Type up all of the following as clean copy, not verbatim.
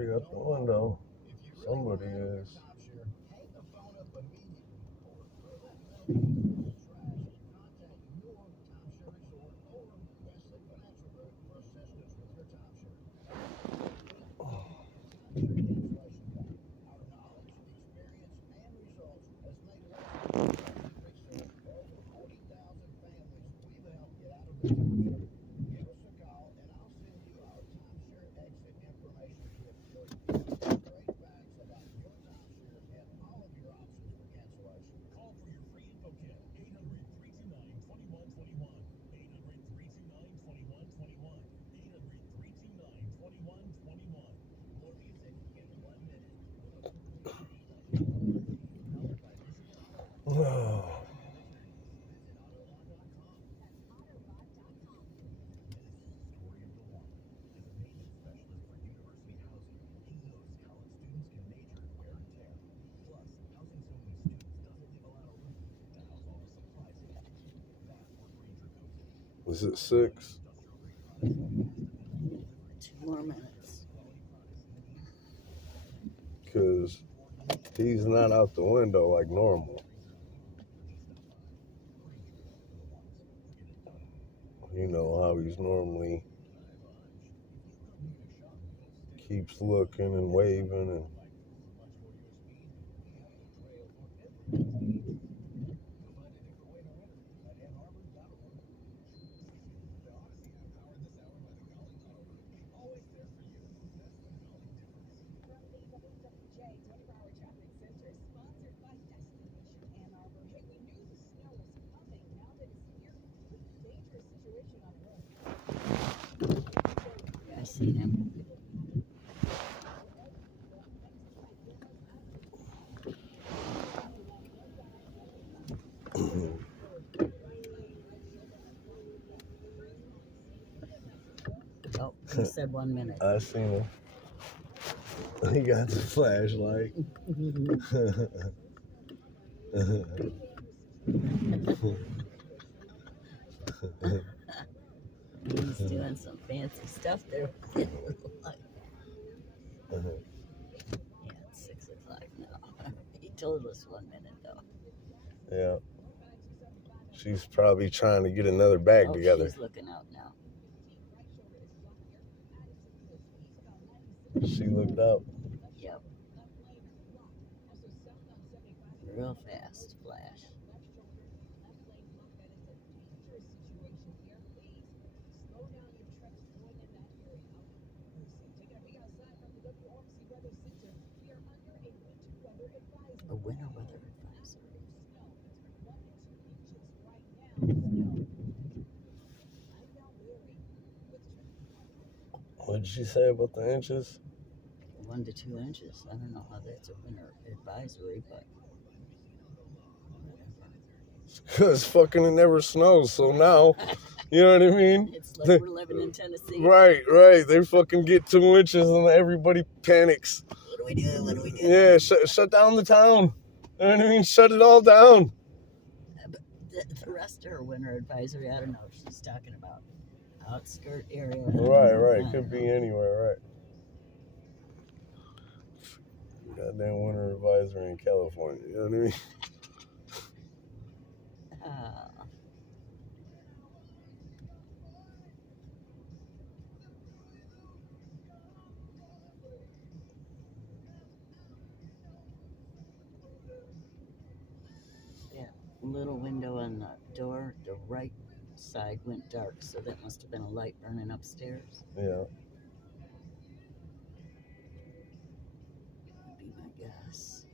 already out the window. Somebody is. Is it 6? 2 more minutes. Because he's not out the window like normal. You know how he's normally keeps looking and waving and I see him. Oh, he said 1 minute. I seen him. He got the flashlight. He's doing some fancy stuff there. Yeah, it's 6 o'clock now. He told us 1 minute though. Yeah. She's probably trying to get another bag together. She's looking out now. She looked up. Yep. Real fast flash. A winter weather advisory. What did she say about the inches? 1 to 2 inches. I don't know how that's a winter advisory, but Because fucking it never snows, so now, you know what I mean? it's like we're living in Tennessee. Right. They fucking get 2 inches and everybody panics. What do we do? What do we do? Yeah, shut down the town. You know what I mean? Shut it all down. But the rest of her winter advisory, I don't know if she's talking about outskirt area. Right. Could be anywhere, right? Goddamn winter advisory in California. You know what I mean? That little window on the door, the right side went dark, so that must have been a light burning upstairs. Yeah. Would be my guess.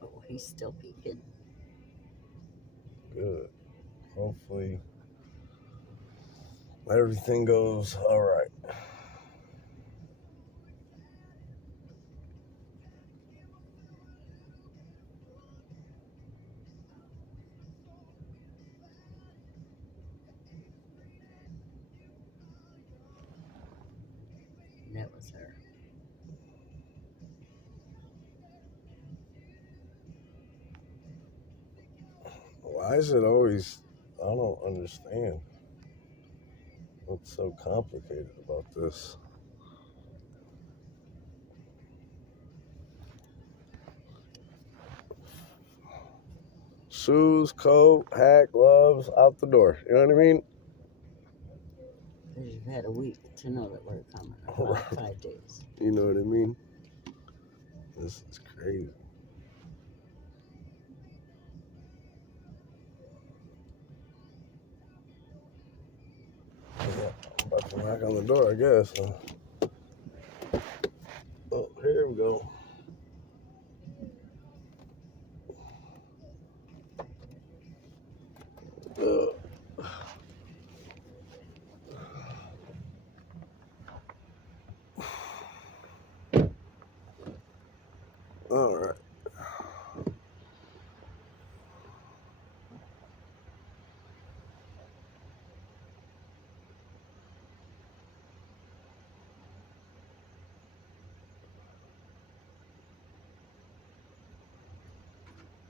Oh, he's still peeking. Good. Hopefully everything goes all right. was her. Why is it always? I don't understand. What's so complicated about this? Shoes, coat, hat, gloves, out the door. You know what I mean? Because you've had a week to know that we're coming, or 5 days. You know what I mean? This is crazy. Yeah, I'm about to knock on the door, I guess. Oh, here we go. All right.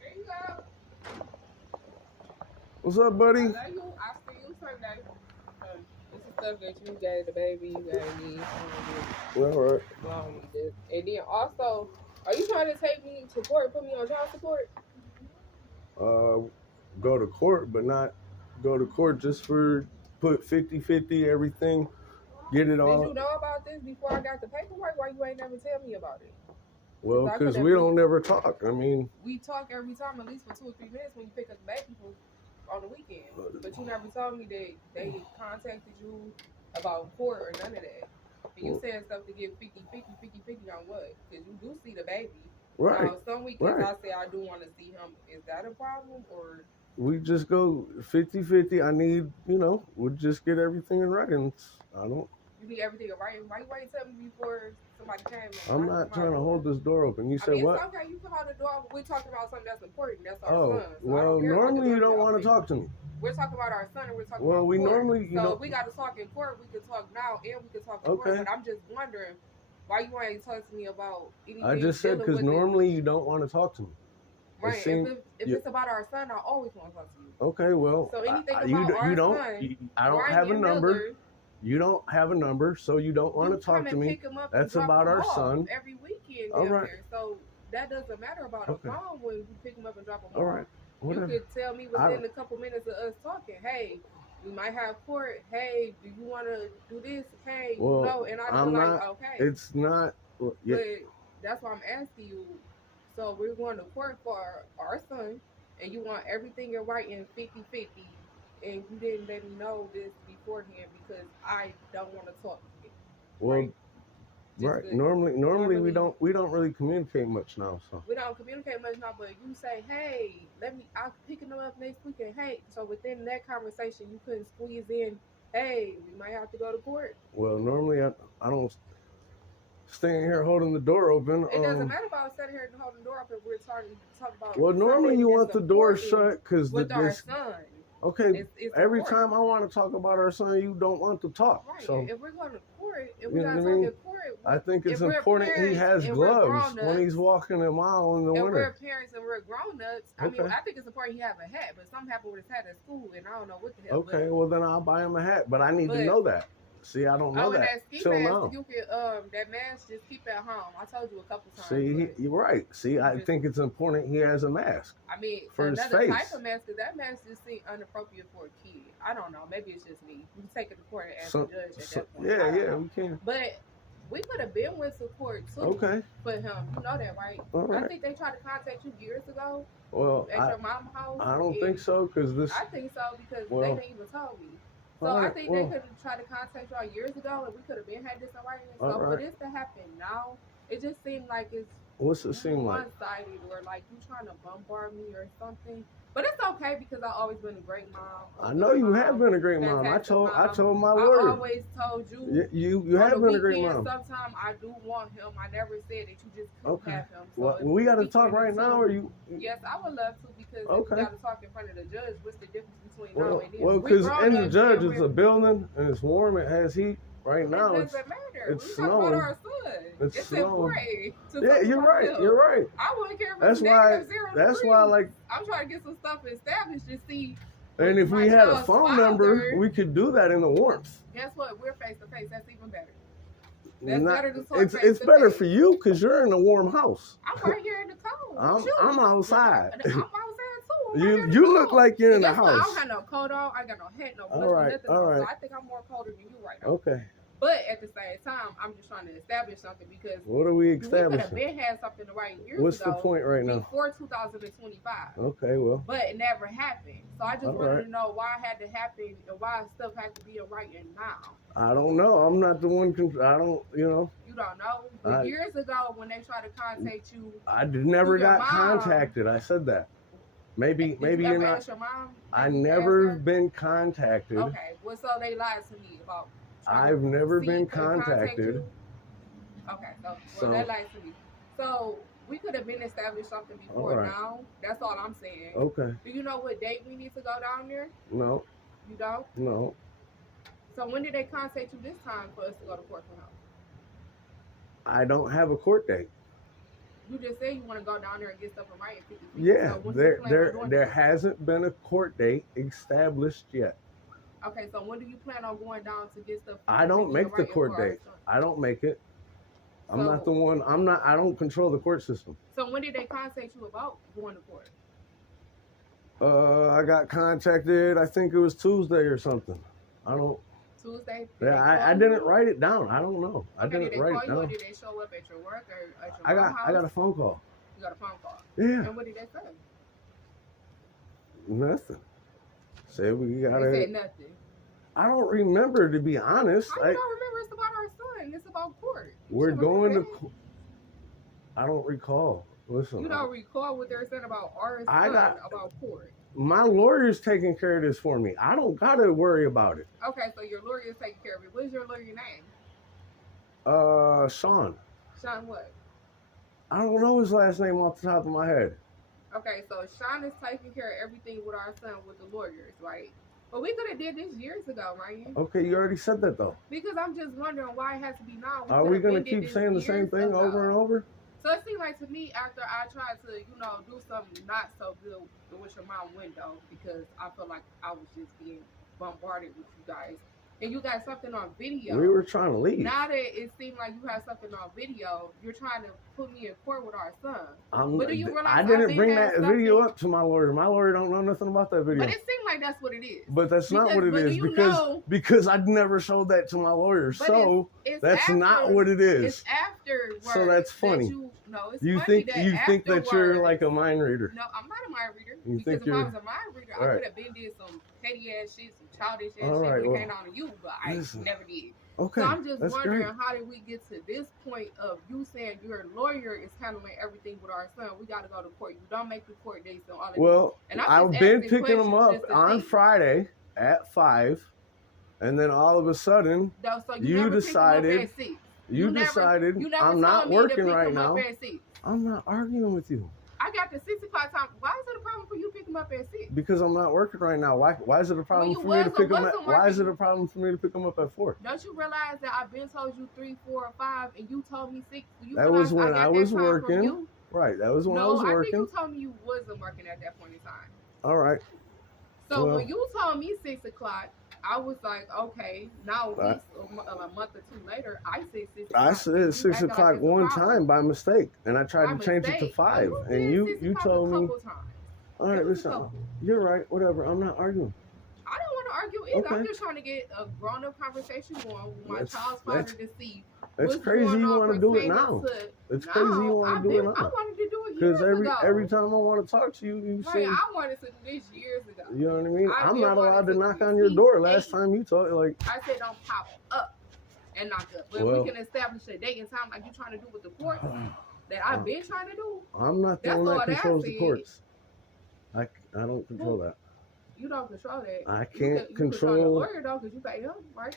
There you go. What's up, buddy? I love you. I'll see you Sunday. This is stuff that you gave the baby, you gave me. All right. I don't need this. And then also, are you trying to take me to court, put me on child support? Go to court, but not go to court just for put 50-50 everything. Get it all. Did you know about this before I got the paperwork? Why you ain't never tell me about it? Well, I because could've we been- don't never talk. I mean, We talk every time, at least for 2 or 3 minutes when you pick up the baby on the weekend. But you never told me that they contacted you about court or none of that. And you said stuff to get 50-50 on what? Because you do see the baby. right. Now, some weekends right. I say I do want to see him. Is that a problem or? We just go 50-50. I need, we'll just get everything in writing. I don't. You need everything right. Why you ain't tell me before somebody came? I'm not trying to hold this door open. You I said mean, what? it's okay. You can hold the door. We're talking about something that's important. That's our Oh, son. So I well, don't care what the normally you door don't is. want to talk to me. We're talking about our son and we're talking Well, about we court. normally, So if we got to talk in court, we can talk now and we can talk in court. Okay. But I'm just wondering why you ain't talk to me about anything. I just said dealing because with it. normally you don't want to talk to me. Right. seemed- If you- it's about our son, I always want to talk to you. Okay, well, So anything you about our don't. son, I don't have a Ryan number. Miller, You don't have a number, so you don't want to you talk come to and me. pick him up That's and drop about him our off son. every weekend. All down right. there. So that doesn't matter about Okay. a phone when you pick him up and drop him All off. right, whatever. You could tell me I within a couple minutes of us talking, hey, we might have court. Hey, do you want to do this? Hey, Well, no. And I'm I'm like, not- okay. It's not. Yeah, But that's why I'm asking you. So we're going to court for our son, and you want everything in writing 50-50, and you didn't let me know this beforehand because I don't want to talk to you. well, right. Just right. the- Normally we normally- don't really communicate much now. So We don't communicate much now, but you say, hey, I'll pick him up next weekend. Hey, so within that conversation, you couldn't squeeze in, hey, we might have to go to court. well, normally I don't stay in here holding the door open. It doesn't matter about sitting here and holding the door open. We're talking about. Well, normally something you want that's the door important shut because with our this. son. Okay, It's every important. time I want to talk about our son, you don't want to talk. Right. So If we're going to court, if You we know got to what I talk mean? in court, I think it's if we're important he parents has and we're gloves when grown-ups, he's walking a mile in the if we're winter. parents and we're grown ups, I mean, Okay. I think it's important he have a hat, but something happened with his hat at school, and I don't know what the hell. Okay, well then I'll buy him a hat, but I need to But- know that. See, I don't know and that that ski till mask, now. you can that mask just keep at home. I told you a couple times. See, but, you're right. See, I think it's important he has a mask. I mean, for his another face. type of mask, because that mask just seems inappropriate for a kid. I don't know. Maybe it's just me. You can take it to court and ask the judge at that point. I don't know. we can. But we could have been with support too Okay, for him. You know that, right? all I right. think they tried to contact you years ago Well, at your mom's house. I don't and think so because this. I think so because Well, they didn't even tell me. So all I right, think well, they could have tried to contact y'all years ago, and we could have been had this in writing. So All for right. this to happen now, it just seemed like it's What's it seem like? one-sided, or like you trying to bombard me or something. But it's okay because I've always been a great mom. I know you have been a great mom. I fantastic told mom. my I word. always told you. You on have the been a great weekends, mom. Sometimes I do want him. I never said that you just couldn't Okay. have him. So Well, if we got to we talk can right do- now, or you? Yes, I would love to because Okay. if we got to talk in front of the judge, what's the difference between now Well, and then? well, We because grown in the ups judge and it's we're- a building and it's warm. It has heat. Right It now, doesn't matter. it's We talking about snowing. our son. It's It's snowing. important to Yeah, talk you're about right. them. You're right. I wouldn't care if That's it's why. negative 0 That's degrees. why, like, I'm trying to get some stuff established to see. and if my we had a child's phone number, father- we could do that in the warmth. Guess what? We're face to face. That's even better. That's Not- better to talk it's face to better face. for you because you're in a warm house. I'm right here in the cold. I'm Shoot. outside. I'm outside too. I'm right here in the You look cold. like you're in And the guess what? I house. don't have no coat on. I got no hat, no All boots, right, nothing all on. right. So I think I'm more colder than you right now. Okay. But at the same time, I'm just trying to establish something because What are we we could have establishing? been had something to write years What's ago the point right now? before 2025. Okay, well, But it never happened. So I just All wanted right. to know why it had to happen and why stuff had to be in writing now. I don't know. I'm not the one. I don't. You know, You don't know. But years ago, when they tried to contact you, I never Your got mom. contacted. I said that. Maybe did you're you ever not. ask your mom? I Did you never ask her? been contacted. Okay. Well, so they lied to me about. trying I've to never see been if they contact contacted. you. Okay. So So- they lied to me. So we could have been established something before All right. now. That's all I'm saying. Okay. Do you know what date we need to go down there? No. You don't. No. So when did they contact you this time for us to go to court for him? I don't have a court date. You just said you want to go down there and get stuff in writing. 50-50. Yeah. So when do you plan on doing There that? hasn't been a court date established yet. Okay, so when do you plan on going down to get stuff? I don't 50-50 make in the writing court for our date. son? I don't make it. I'm not the So- one. I don't control the court system. So when did they contact you about going to court? I got contacted. I think it was Tuesday or something. I don't. Tuesday? Did Yeah, they I call didn't you? write it down. I don't know. I Okay, did didn't they write call it you or down. did they show up at your work or at your I mom's got a house? phone call. You got a phone call. Yeah, And what did they say? nothing. Said we They gotta. said nothing. I don't remember, to be honest. How you don't remember? It's about our son. It's about court. You We're should going to. remember I don't recall. that. Listen, You don't recall what they're saying about our son I got- about court. my lawyer's taking care of this for me. I don't gotta worry about it. Okay, so your lawyer is taking care of it. What is your lawyer name? Sean. Sean what? I don't know his last name off the top of my head. Okay, so Sean is taking care of everything with our son with the lawyers, right? But we could have did this years ago, Ryan. Okay, you already said that though. Because I'm just wondering why it has to be now. Are we coulda gonna been did keep this saying the same years thing ago. over and over? So it seemed like to me after I tried to, do something not so good with your mom window because I felt like I was just being bombarded with you guys. And you got something on video. We were trying to leave. Now that it seemed like you had something on video, you're trying to put me in court with our son. I'm, But do you realize I I've didn't been bring had that video something- up to my lawyer. My lawyer don't know nothing about that video. But it seemed like that's what it is. But that's not Because- what it but do is you because know- because I never showed that to my lawyer. But So It's that's not after- what it is. It's afterwards. So that's funny. It's You funny think that you're afterwards- like a mind reader. No, I'm not a mind reader. You because think if you're- I was a mind reader, I Right. could have been did some petty ass shit, some childish ass All shit right, when well, it came down to you, but I listen. never did. Okay, So I'm just that's wondering great. how did we get to this point of you saying your lawyer is handling everything with our son? We got to go to court. You don't make the court dates and all that. Well, And I'm I've just been asking picking them up questions just to on see. Friday at 5, and then all of a sudden So you never decided- picked him up at 6. you decided You never I'm told not me to working pick right him up now. at 6. I'm not arguing with you I got the 6 o'clock time. Why is it a problem for you to pick him up at 6? because I'm not working right now. Why is it a problem you for me to was or pick them wasn't up? Why is it working? a problem for me to pick them up at 4? Don't you realize that I've been told you 3, 4, or 5, and you told me 6? Do you That was realize when got I that was time from working. you? Right, that was when I No, was I think working. you told me you wasn't working at that point in time. All right. So Well- when you told me 6 o'clock, I was like, okay. Now at Right. least a month or two later, I said 6 I o'clock. said You 6 acting like o'clock it's a one problem. time by mistake, and I tried By to change it to mistake. 5, Oh, and did you 6 you o'clock told a me, couple times. all right, It was a listen, couple. you're right, whatever. I'm not arguing. I don't want to argue either. I'm Okay. just trying to get a grown-up conversation going with my That's- child's father that's- to see It's what's crazy going you on want to do it pertaining now. to It's crazy you want to do it I now. wanted to do it years Because ago. every time I want to talk to you, you Right, say, I wanted to do this years ago. you know what I mean? I I'm did not want allowed it to to knock be on your door. peace, Last time you talked, like, I said don't pop up and knock up. But Well- we can establish a date and time like you trying to do with the court that I've been trying to do. I'm not the That's one all that that controls the said. courts. I don't control that. You don't control that. I You can't you control. the lawyer though, because you pay him, right?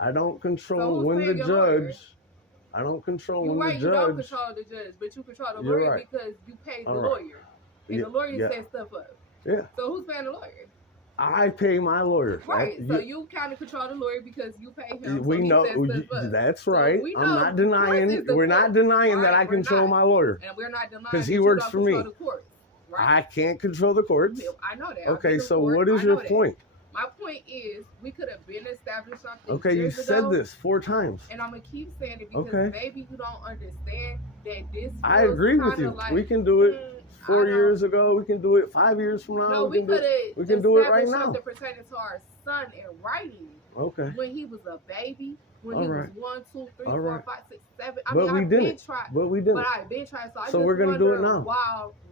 I don't So control who's when the paying your lawyer? judge. I don't control You're when right. the You don't judge. control the judge, but you control the You're lawyer right. because you pay the All right. lawyer, and Yeah, the lawyer yeah. sets stuff up. Yeah. So who's paying the lawyer? I pay my lawyers. Right. So you kind of control the lawyer because you pay him. We so he know sets stuff up. that's So right. we I'm know not the courts denying. is the We're not court. denying that Right, I we're control not. my lawyer And we're not denying because that he you works don't for control me. the courts. I Right. can't control the courts. I know that. Okay, so what is I your know that. point? My point is we could have been established something. Okay, you years said ago, this 4 times. and I'm gonna keep saying it because Okay. maybe you don't understand that this. I agree with you. We can do it 4 years ago. We can do it 5 years from now. No, we could have. we can do it right now. Something pertaining to our son in writing Okay. when he was a baby, when All he right. was 1, 2, 3, All 4, right. 5, 6, 7. I But mean, we I've didn't. been trying. But we didn't. But I've been trying. So I So just we're gonna do it wonder now.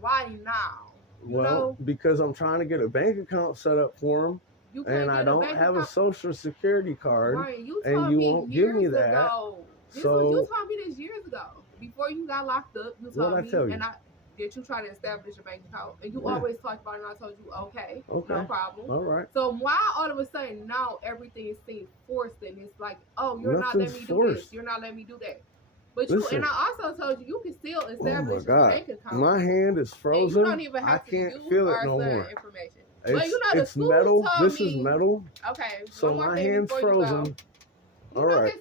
Why now? You Well, know, because I'm trying to get a bank account set up for him, you can't and get I a don't bank have a account. social security card. Right, you and told you me won't give me years that. ago. You So told me this years ago. Before you got locked up, you told What'd I me, tell you? and that you try to establish a bank account, and you Yeah. always talked about it. And I told you, okay, Okay. no problem. all right. So why all of a sudden now everything seems forced, and it's like, oh, you're not letting me Nothing's do forced. this, you're not letting me do that. But Listen. and I also told you can still Oh establish my a God. bank account. My hand is and frozen. you don't even I have to can't use feel it our no son more. information. Well, It's, you know, the it's school metal. told This me, is metal. okay, So one more my thing hand's before you go. frozen. You All know right. his